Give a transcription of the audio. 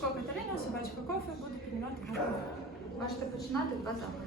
Сашко Катерина, собачка кофе, буде піднімати гарно. Можете починати 2 запити.